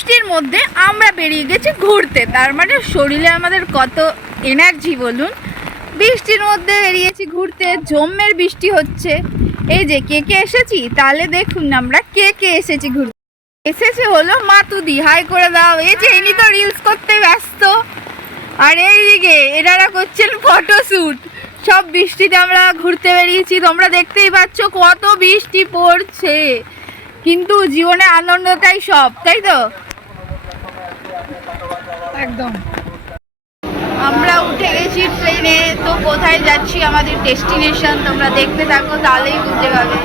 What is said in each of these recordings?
বৃষ্টির মধ্যে আমরা বেরিয়ে গেছি ঘুরতে, তার মানে শরীরে আমাদের কত এনার্জি বলুন। বৃষ্টির মধ্যে বেরিয়েছি ঘুরতে, জম্মের বৃষ্টি হচ্ছে। এই যে কে কে এসেছি, তাহলে দেখুন আমরা কে কে এসেছি ঘুরতে। এসেছে হলো মাতুদি, হাই করে দাও। এই যে ইনি তো রিলস করতে ব্যস্ত, আর এইদিকে এনারা করছেন ফটোশ্যুট। সব বৃষ্টিতে আমরা ঘুরতে বেরিয়েছি, তোমরা দেখতেই পাচ্ছ কত বৃষ্টি পড়ছে, কিন্তু জীবনে আনন্দটাই সব, তাই তো? একদম। আমরা উঠে গেছি ট্রেনে, তো কোথায় যাচ্ছি আমাদের ডেস্টিনেশন তোমরা দেখতে থাকো, তাহলেই বুঝতে পারবে।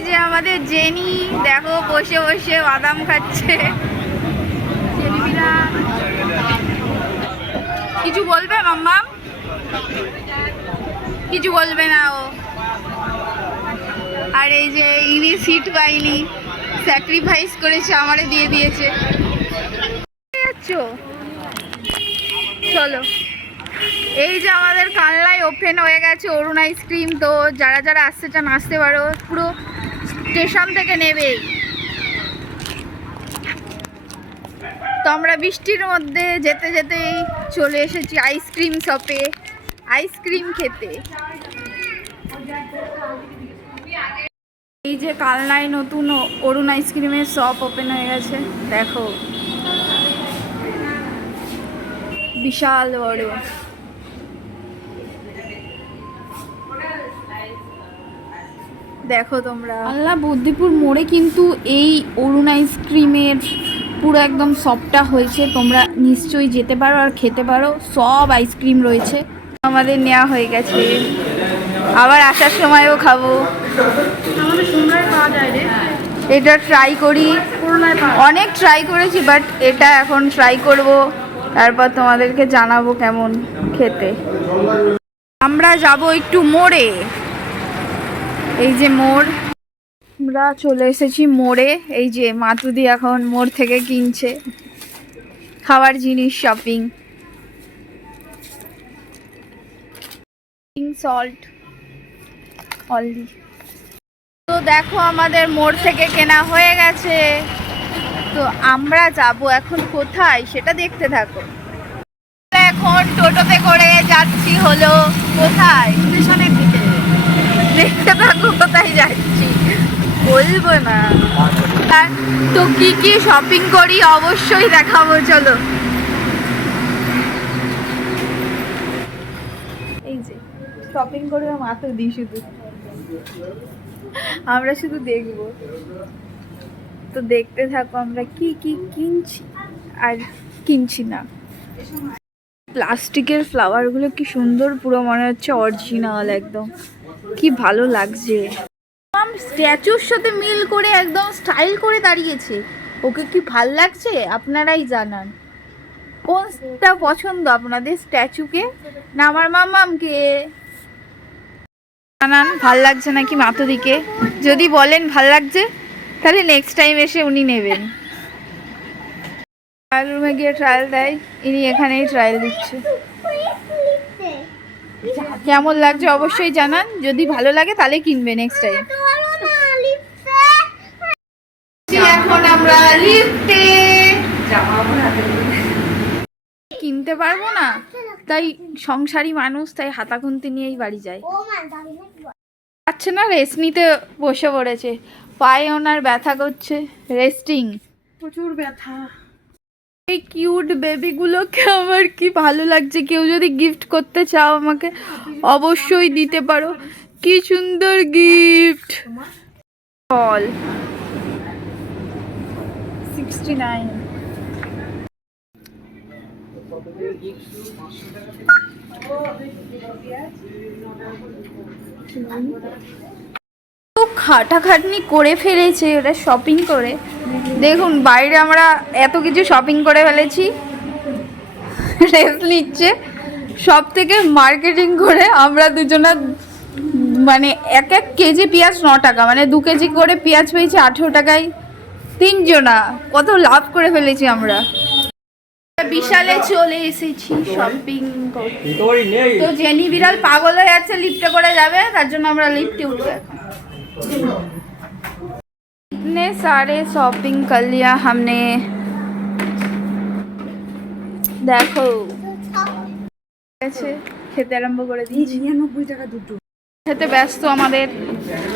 যে আমাদের জেনি দেখো বসে বসে বাদাম খাচ্ছে। কিছু বলবে মাম্মা? কিছু বলবে না ও। আর এই যে ইনি সিট পাইনি, স্যাক্রিফাইস করেছে, আমারে দিয়ে দিয়েছে। চলো, এই যে আমাদের কানলায় ওপেন হয়ে গেছে অরুণ আইসক্রিম। তো যারা যারা আসতে চান আসতে পারো, পুরো স্টেশন থেকে নেবে। তো আমরা বৃষ্টির মধ্যে যেতে যেতেই চলে এসেছি আইসক্রিম শপে আইসক্রিম খেতে। এই যে কালনায় নতুন অরুণ আইসক্রিমের শপ ওপেন হয়ে গেছে, দেখো বিশাল বড়। দেখো তোমরা, আল্লাহ বুদ্ধিপুর মোড়ে কিন্তু এই অরুণ আইসক্রিমের পুরো একদম শপটা হয়েছে। তোমরা নিশ্চয়ই যেতে পারো আর খেতে পারো, সব আইসক্রিম রয়েছে। আমাদের নেওয়া হয়ে গেছে, আবার আসার সময়ও খাবো। এটা ট্রাই করি, অনেক ট্রাই করেছি, বাট এটা এখন ট্রাই করব, তারপর তোমাদেরকে জানাবো কেমন খেতে। আমরা যাব একটু মোড়ে, এই যে মোড়, আমরা চলে এসেছি মোড়ে। এই যে মাতুদি এখন মোড় থেকে কিনছে খাবার জিনিস, শপিং, সল্ট অনলি। তো দেখো আমাদের মোড় থেকে কেনা হয়ে গেছে। তো আমরা যাব এখন কোথায় সেটা দেখতে থাকো। এখন টোটোতে করে যাচ্ছি হলো কোথায়, স্টেশনের দিকে। দেখতে থাকো কোথায় যাচ্ছি, বলবো না। তো কি কি শপিং করি অবশ্যই দেখাবো, চলো। এই যে শপিং করবে মাতুদি, শুধু আমরা শুধু দেখবো। তো দেখতে থাকো আমরা কি কি কিনছি আর কিনছি না। প্লাস্টিকের ফ্লাওয়ারগুলো কি সুন্দর, পুরো মনে হচ্ছে অরিজিনাল একদম, কি ভালো লাগছে। স্ট্যাচুর সাথে মিল করে একদম স্টাইল করে দাঁড়িয়েছে, ওকে কি ভাল লাগছে আপনারাই জানান। কোনটা পছন্দ আপনাদের, স্ট্যাচুকে না আমার মামামকে? জানান ভাল লাগছে নাকি মাতুদিকে। যদি বলেন ভাল লাগছে, তাহলে নেক্সট টাইম এসে উনি নেবেন। ট্রায়াল রুমে গিয়ে ট্রায়াল দেয়, ইনি এখানেই ট্রায়াল দিচ্ছে। কেমন লাগছে অবশ্যই জানান, যদি ভালো লাগে তাহলে কিনবে নেক্সট টাইম। এখন আমরা লিফটে কিনতে পারবো না, তাই সংসারী মানুষ, তাই হাতা খুন্তি নিয়েই বাড়ি যায়। আচ্ছা না, রেস্ট নিতে বসে পড়েছে, পায়ে ওনার ব্যথা করছে, রেস্টিং, প্রচুর ব্যথা। এই কিউট বেবিগুলোকে আমার কি ভালো লাগছে। কেউ যদি গিফট করতে চাও আমাকে অবশ্যই দিতে পারো, কি সুন্দর গিফট। অল 69। খাটাখাটনি করে ফেলেছে ওরা শপিং করে। দেখুন বাইরে আমরা এত কিছু শপিং করে ফেলেছি, রেস্ট নিচ্ছে। সব থেকে মার্কেটিং করে আমরা দুজনা, মানে এক কেজি পেঁয়াজ 9 টাকা, মানে 2 কেজি করে পেঁয়াজ পেয়েছি 18 টাকায়, 3 জনা কত লাভ করে ফেলেছি আমরা। বিশালে চলে এসেছি শপিং করতে। তো জেনি বিড়াল পাগল হয়ে যাচ্ছে, লিফটে করে যাবে, তার জন্য আমরা লিফটে উঠবো। इतने सारे शॉपिंग कर लिया हमने। দেখো খেতে আরম্ভ করে দিয়েছি। 99 টাকা দুটো খেতে ব্যস্ত আমাদের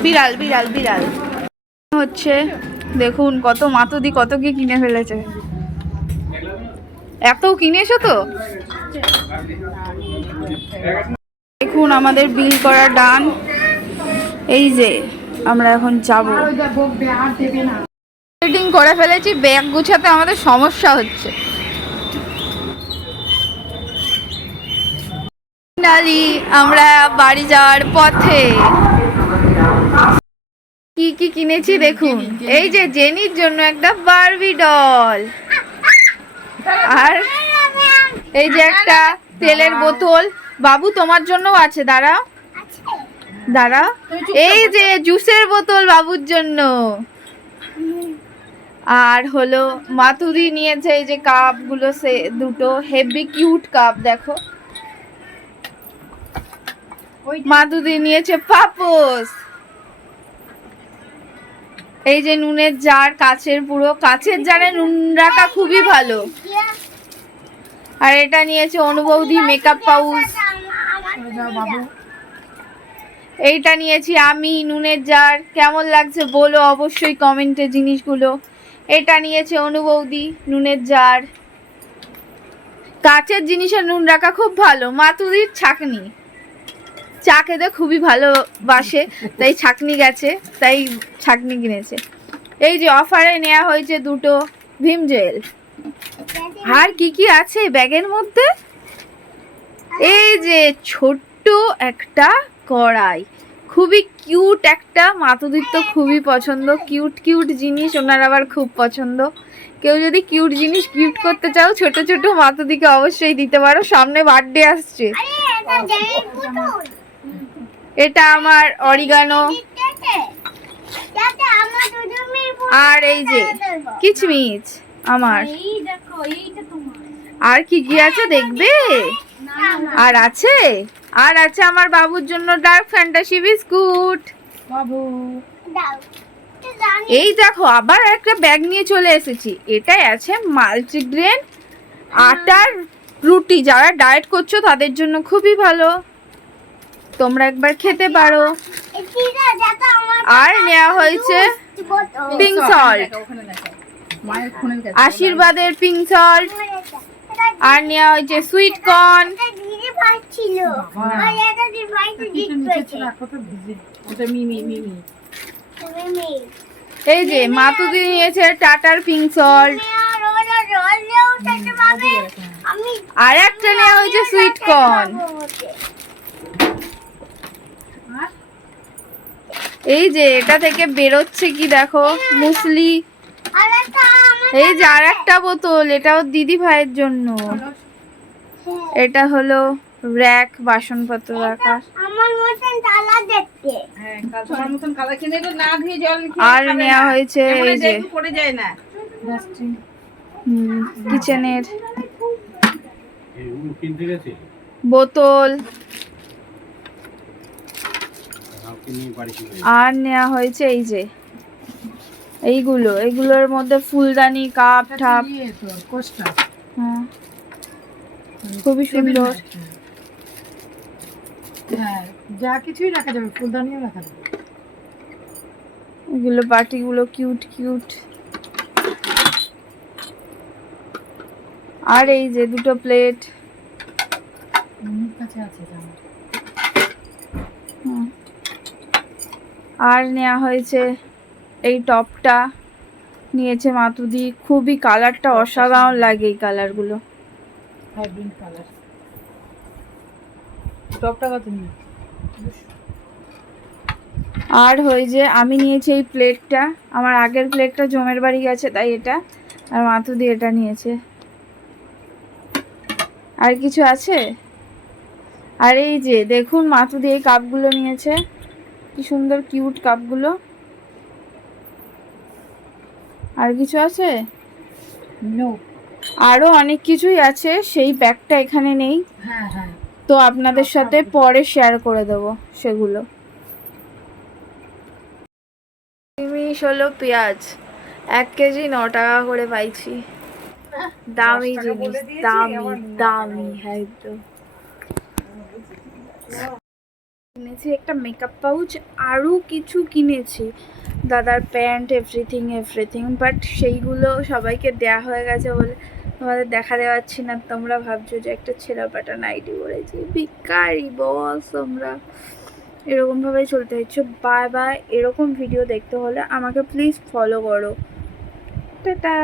বিড়াল বিড়াল বিড়াল হচ্ছে। দেখুন কত মাতুদি কত কি কিনে ফেলেছে। এত কিনেছো তো। দেখুন আমাদের বিল করা ডান। এই যে আমরা এখন যাব। সেটিং করে ফেলেছি, ব্যাগ গুছাতে আমাদের সমস্যা হচ্ছে। আমরা বাড়ি যাওয়ার পথে কি কি কিনেছি দেখুন। এই যে জেনির জন্য একটা বারবি ডল, আর এই যে একটা তেলের বোতল। বাবু তোমার জন্য আছে, দাঁড়া দাঁড়া। এই যে জুসের বোতল বাবুর জন্য। আর হলো মাতুরি নিয়েছে এই যে কাপ গুলো, সে দুটো হেভি কিউট কাপ। দেখো মাতুরি নিয়েছে পাপোস। এই যে নুনের জার, কাচের, পুরো কাচের জারে নুন রাখা খুবই ভালো। আর এটা নিয়েছে অনুবৌদি মেকআপ পাউচ। এইটা নিয়েছি আমি নুনের জার। কেমন লাগছে বলো অবশ্যই কমেন্টে জিনিসগুলো। এটা নিয়েছে অনুবৌদি নুনের জার। কাচের জিনিসে নুন রাখা খুব ভালো। মাতুরির ছাকনি, চা খেতে খুবই ভালোবাসে, তাই ছাকনি গেছে, তাই ছাকনি কিনেছে। এই যে অফারে নেওয়া হয়েছে দুটো ভিম জেল। আর কি কি আছে ব্যাগের মধ্যে? এই যে ছোট্ট একটা কড়াই, খুবই কিউট একটা। মাতুদির তো খুবই পছন্দ কিউট কিউট জিনিস, ওনার আবার খুব পছন্দ। কেউ যদি কিউট জিনিস গিফট করতে চাও ছোট ছোট, মাতুদিকে অবশ্যই দিতে পারো। সামনে বার্থডে আসছে। এটা আমার অরিগানো। আর এই যে কিচমিচ আমার। আর কি কি আছে দেখবে? আর আছে আমার বাবুর জন্য ডার্ক ফ্যান্টাসি বিস্কুট। বাবু এই দেখো আবার একটা ব্যাগ নিয়ে চলে এসেছি। এটাই আছে মাল্টিগ্রেন আটার রুটি। যারা ডায়েট করছো তাদের জন্য খুবই ভালো, তোমরা একবার খেতে পারো। আর নেওয়া হয়েছে পিঙ্ক সল্ট, আশীর্বাদের পিঙ্ক সল্ট। আর নেওয়া হয়েছে সুইট কর্ন। এই যে মাতুদি নিয়েছে টাটার পিঙ্ক সল্ট। আর একটা নেওয়া হয়েছে সুইট কর্ন। এই যে এটা থেকে বেরোচ্ছে কি দেখো, মুসলি। এই যে আর একটা বোতল, এটাও দিদি ভাইয়ের জন্য। এটা হলো র‍্যাক, বাসনপত্র রাখার। আর নেওয়া হয়েছে এই যে কিচেনের বোতল। আর নেওয়া হয়েছে এই যে এইগুলোর মধ্যে ফুলদানি, কাপ ঠাপ। হ্যাঁ খুবই সুন্দর। যা কিছুই রাখা যাবে, ফুলদানিও রাখা যাবে। এগুলো বাটিগুলো কিউট কিউট। আর এই যে দুটো প্লেট। আর নেওয়া হয়েছে এই টপটা, নিয়েছে মাতুদি। খুবই কালারটা অসাধারণ লাগে এই কালারগুলো। আর হয়ে যে আমি নিয়েছি এই প্লেটটা। আমার আগের প্লেটটা জমের বাড়ি গেছে, তাই এটা। আর মাতুদি এটা নিয়েছে। আর কিছু আছে? আর এই যে দেখুন মাতুদি এই কাপগুলো নিয়েছে, কি সুন্দর কিউট কাপগুলো। আর কিছু আছে? আরো অনেক কিছুই আছে, সেই ব্যাগটা এখানে নেই। তো আপনাদের সাথে পরে শেয়ার করে দেবো সেগুলো। জিনিস হলো পেঁয়াজ, 1 কেজি 9 টাকা করে পাইছি। দামি 10 টাকা জিনিস, বলে দিয়েছি, দামি আবার 9 টাকা দামি বলে। হ্যাঁ একদম। কিনেছি একটা মেকআপ পাউচ, আরও কিছু কিনেছি, দাদার প্যান্ট, এভরিথিং এভরিথিং, বাট সেইগুলো সবাইকে দেয়া হয়ে গেছে বলে তোমাদের দেখাতে পারছি না। তোমরা ভাবছো যে একটা ছেঁড়া পাটা নাইটি পরেছি, ভিখারি বস তোমরা, এরকমভাবেই চলতে হচ্ছে। Bye bye. এরকম ভিডিও দেখতে হলে আমাকে প্লিজ ফলো করো। টাটা।